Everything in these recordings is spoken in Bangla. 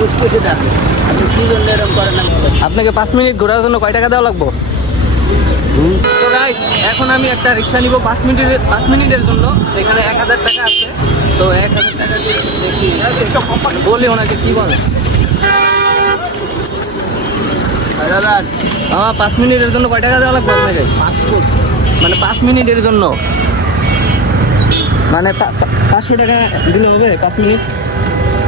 বুঝতেছি না আপনি কি জন্য এরকম করেন আপনাকে পাঁচ মিনিট ঘোরার জন্য কয় টাকা দেওয়া লাগবো? তো গাইস এখন আমি একটা রিক্সা নিব পাঁচ মিনিটের পাঁচ মিনিটের জন্য। এখানে এক হাজার টাকা আছে। তো এক হাজার টাকা দিয়ে দেখি বলি ওনাকে কি বলে। দাদা আমার পাঁচ মিনিটের জন্য কয় টাকা দেওয়া লাগবে আপনাকে? পাসপোর্ট মানে পাঁচ মিনিটের জন্য। মানে পাঁচশো টাকা দিলে হবে পাঁচ মিনিট?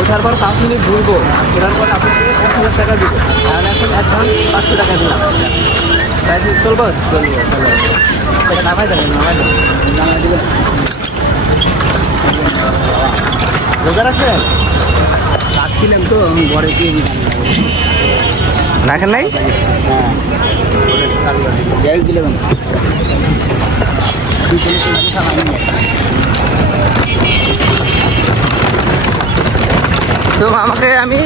ওঠার পর পাঁচ মিনিট ঘুরবো। ঘোরার পর আপনাকে এক হাজার টাকা দিব। আর এখন অ্যাডভান্স পাঁচশো টাকা দিলাম। তাই কি চলবো? চলবো এটা নামাই দেবেন নামাই দেবেন জানাই দিবেন রোজা রাখছেন রাখছিলাম তো আমি ঘরে গিয়ে রাখেন নাই? হ্যাঁ চালু করে দিলাম গ্যাস দিলাম দুই কিলো চলে গেছে আমি তো আমাকে আমি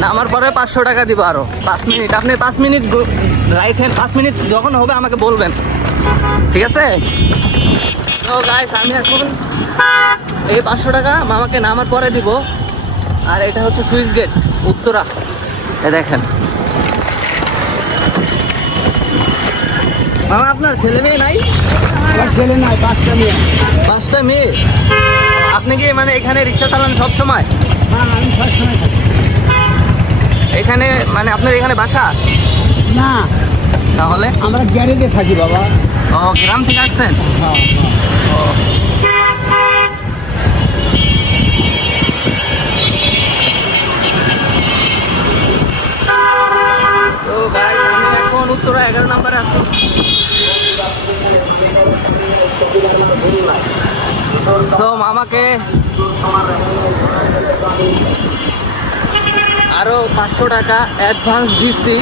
নামার পরে পাঁচশো টাকা দিব আরও। পাঁচ মিনিট আপনি পাঁচ মিনিট ঘু- রাইখেন পাঁচ মিনিট যখন হবে আমাকে বলবেন। ঠিক আছে? তো গাইস আমি এখন এই পাঁচশো টাকা মামাকে নামার পরে দিব। আর এটা হচ্ছে সুইচ গেট উত্তরা। এ দেখেন। মামা আপনার ছেলে মেয়ে নাই? ছেলে নাই পাঁচটা মেয়ে। পাঁচটা মেয়ে? আপনি কি মানে এখানে রিক্সা চালান সব সময় এখানে মানে আপনার এখানে বাসা? না। তাহলে? আমরা গ্যারেজে থাকি বাবা। ও গ্রাম থেকে আসছেন? তো ভাই আমি এখন উত্তরা এগারো নম্বরে আছি। সো মামাকে আরও পাঁচশো টাকা অ্যাডভান্স দিছি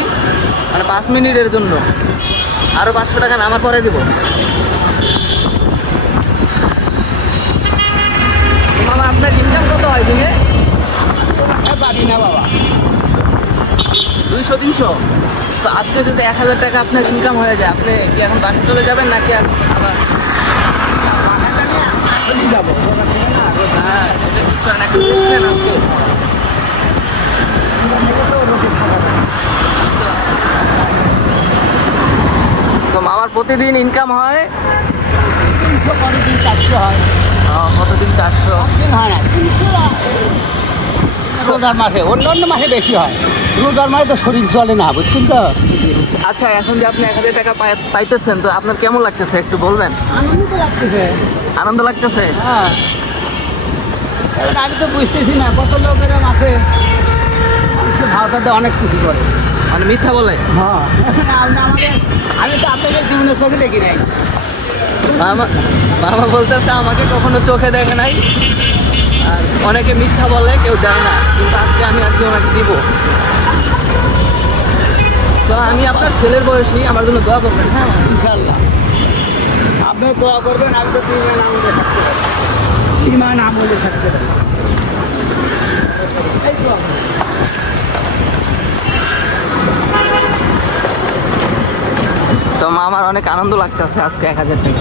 মানে পাঁচ মিনিটের জন্য। আরও পাঁচশো টাকা নামার পরে দিব। মামা আপনার ইনকাম কত হয় দিনে? পারি না বাবা। দুইশো তিনশো? তো আজকে যদি এক হাজার টাকা আপনার ইনকাম হয়ে যায় আপনি কি এখন বাসে চলে যাবেন নাকি আবার যাব। হ্যাঁ। এখন তো মামার প্রতিদিন ইনকাম হয়? প্রতিদিন চারশো। হয় চারশো হয় না রোজার মাসে অন্য অন্য মাসে বেশি হয়। রোজার মাসে তো শরীর চলে না বুঝছেন তো? আচ্ছা এখন যে আপনি এক হাজার টাকা পাইতেছেন তো আপনার কেমন লাগতেছে একটু বলবেন? আনন্দিত লাগতেছে। আনন্দ লাগতেছে? হ্যাঁ। আমি তো বুঝতেছি না কত লোকের আছে। ভারতাতে অনেক কিছু করে মানে মিথ্যা বলে? হ্যাঁ। আপনি আমি তো আপনাদের জীবনের চোখে দেখি নাই। মামা মামা বলতেছে আমাকে কখনো চোখে দেখে নাই। আর অনেকে মিথ্যা বলে কেউ দেয় না। কিন্তু আজকে আমি আজকে ওনাকে দিব। তো আমি আপনার ছেলের বয়সী আমার জন্য দোয়া করবেন। হ্যাঁ ইনশাল্লাহ আপনি দোয়া করবেন আমি তো আমলে থাকতে পারি ইমান আমলে থাকতে তো আমার অনেক আনন্দ লাগতেছে আজকে এক হাজার টাকা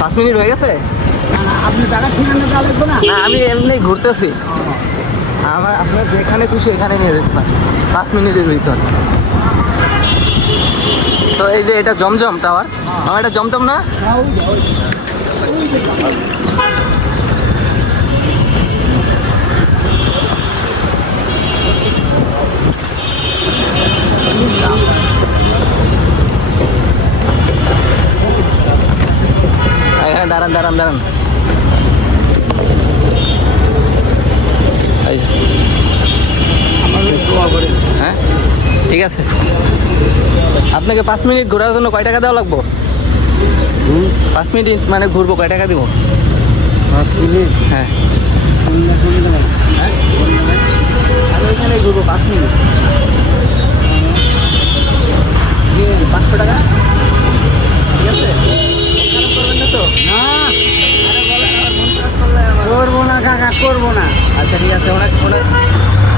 পাঁচ মিনিট হয়ে গেছে? না আমি এমনি ঘুরতেছি। আমার আপনার যেখানে খুশি এখানে নিয়ে যেতে পারেন। পাঁচ মিনিটের ভিতর। তো এই যে এটা জমজম টাওয়ার আমার এটা জমজম না? হ্যাঁ। এখানে দাঁড়ান দাঁড়ান দাঁড়ান। হ্যাঁ? ঠিক আছে। আপনাকে পাঁচ মিনিট ঘোরার জন্য কয় টাকা দেওয়া লাগবো? পাঁচ মিনিট মানে ঘুরবো কয় টাকা দিব? পাঁচ মিনিট? হ্যাঁ। ওইখানে ঘুরবো পাঁচ মিনিট। পাঁচশো টাকা? ঠিক আছে? করবেন না। তো করব না কাকা করব না। আচ্ছা ঠিক আছে ওনার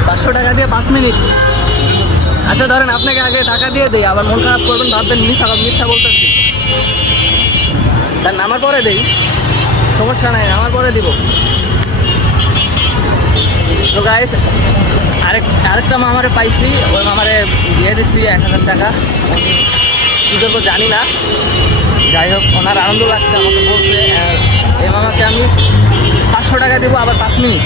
পাঁচশো টাকা দিয়ে পাঁচ মিনিট। আচ্ছা ধরেন আপনাকে আগে টাকা দিয়ে দেই, আবার মন খারাপ করবেন, ভাববেন মিথ্যা মিথ্যা বলতেছি। তার নামার পরে দেই। সমস্যা নাই, আমার পরে দিব। তো গাইস আরেক, আরেকটা মামারে পাইছি, ওই মামারে দিয়ে দিচ্ছি এক হাজার টাকা। কী করব জানি না। যাই হোক, ওনার আনন্দ লাগছে, আমাকে বলছে এই মামাকে আমি পাঁচশো টাকা দেবো, আবার পাঁচ মিনিট।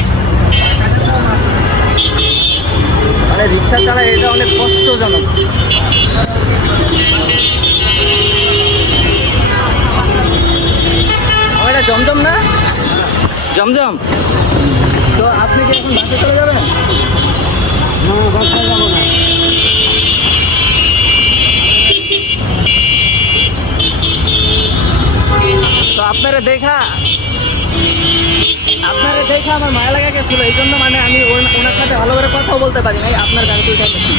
মানে রিক্সা চালায় এটা অনেক কষ্টজনক। এটা জমজম না? জমজম। তো আপনি কি এখন বাসে চলে যাবেন? তো আপনারা দেখা দেখা আমার মায়া লাগা গেছিল, এই জন্য মানে আমি ওন- ওনার সাথে ভালো করে কথাও বলতে পারি নাই, আপনার গাড়িতে উঠে গেছি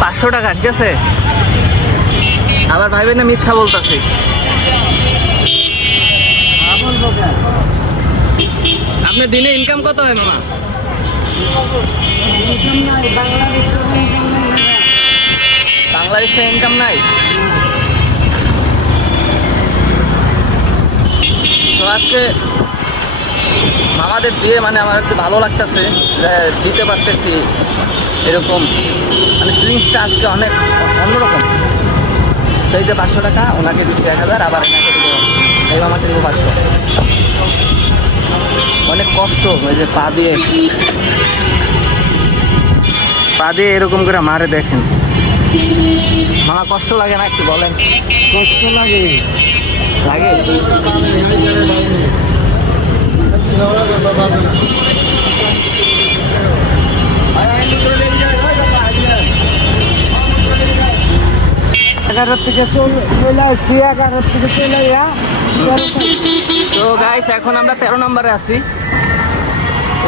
পাঁচশো টাকা, ঠিক আছে? আবার ভাইবেন না মিথ্যা বলতেছি? আপনার দিনে ইনকাম কত হয়, মামা? বাংলাদেশে ইনকাম নাই? তো আজকে মামাদের দিয়ে মানে আমার একটু ভালো লাগতেছে দিতে পারতেছি এরকম। মানে ফিলিংসটা আজকে অনেক অন্যরকম। সেই যে পাঁচশো টাকা ওনাকে দিচ্ছি এক হাজার আবার এনাকে দিব। এই মামাকে দিব পাঁচশো। অনেক কষ্ট ওই যে পা দিয়ে। পা দিয়ে এরকম করে মারে দেখেন। মামা কষ্ট লাগে না একটু বলেন? কষ্ট লাগে। লাগে? এগারো থেকে চলে আসছি এগারো থেকে চলে যা তো গাইস এখন আমরা তেরো নম্বরে আছি।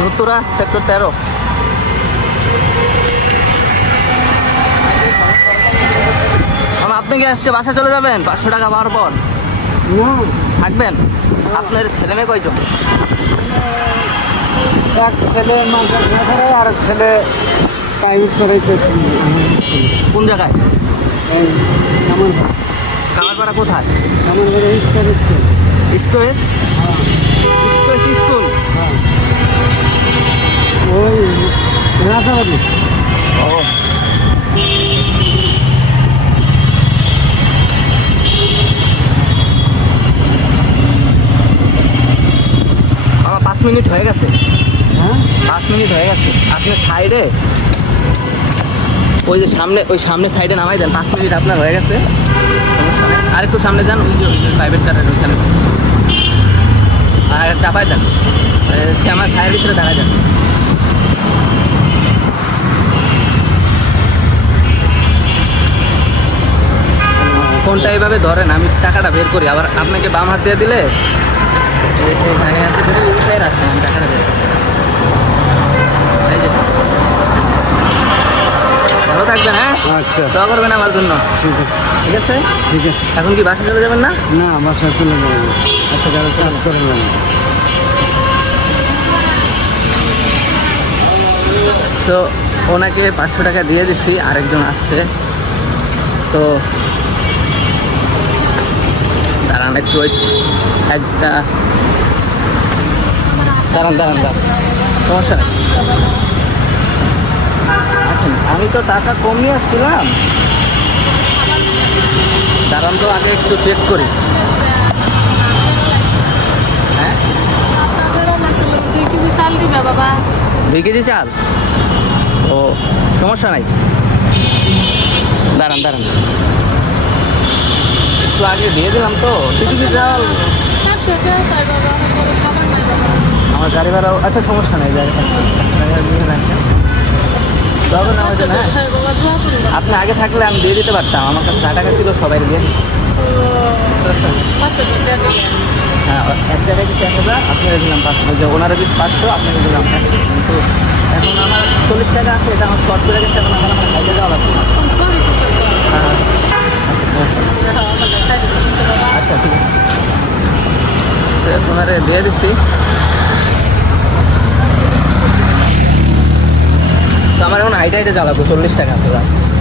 উত্তরা সেক্টর তেরো। আপনি কি আজকে বাসা চলে যাবেন? পাঁচশো টাকা পাওয়ার পর। থাকবেন? আপনার ছেলে মেয়ে কয়জন? এক ছেলে আর এক ছেলে কোন জায়গায়? আমার কামারপাড়া কোথায়? ঘরে স্টোরেজ স্টোরেজ স্কুল। ওই রাতাবাড়ি ও। আমার পাঁচ মিনিট হয়ে গেছে। হ্যাঁ? পাঁচ মিনিট হয়ে গেছে। আপনি সাইডে ওই যে সামনে, ওই সামনে সাইডে নামাই দেন, পাঁচ মিনিট আপনার হয়ে গেছে। আর একটু সামনে যান, ওই যে ওই যে প্রাইভেট কারের ওইখানে। আর চাপাই দেন। সে আমার সাইডের ভিতরে দেখা যান ফোনটা এইভাবে ধরেন, আমি টাকাটা বের করি, আবার আপনাকে বাম হাত দিয়ে দিলে? এই হাতে ধরে উঠে রাখেন আমি টাকাটা বের করি। এই যে ভালো থাকবেন হ্যাঁ আচ্ছা। দোয়া করবেন আমার জন্য। ঠিক আছে। ঠিক আছে? ঠিক আছে। এখন কি বাসা চলে যাবেন না? না বাসায় চলে যাব। আচ্ছা যাবে কাজ করে তো ওনাকে পাঁচশো টাকা দিয়ে দিচ্ছি আরেকজন আসছে। তো দাঁড়ান একটু ওই একটা দাঁড়ান দাঁড়ান দাঁড়ান। সমস্যা নেই। আসুন আমি তো টাকা কমিয়ে আসছিলাম। দাঁড়ান তো, আগে একটু চেক করি। হ্যাঁ? দুই কেজি চাল? ও, সমস্যা নাই। দাঁড়ান দাঁড়ান। একটু আগে দিয়ে দিলাম তো। দুই কেজি চাল? আমার গাড়ি ভাড়াও আচ্ছা সমস্যা নেই গাড়ি ভাড়া তখন আমার হ্যাঁ। আপনি আগে থাকলে আমি দিয়ে দিতে পারতাম। আমার কাছে টাকা ছিল সবাই দিয়ে। হ্যাঁ এক জায়গায় দিতে এক হাজার আপনারা দিলাম পাঁচশো। যে ওনারা দিচ্ছে পাঁচশো, আপনাকে দিলাম কিন্তু এখন আমার চল্লিশ টাকা আছে, এটা আমার শর্ট করে গেছে, এখন আমার আমার খাইতে দেওয়া লাগবে না সরি তো হ্যাঁ বাবা আচ্ছা ঠিক আছে তো ওনারে দিয়ে দিচ্ছি হাইটা হাইটে জ্বালাবো? চল্লিশ টাকা আছে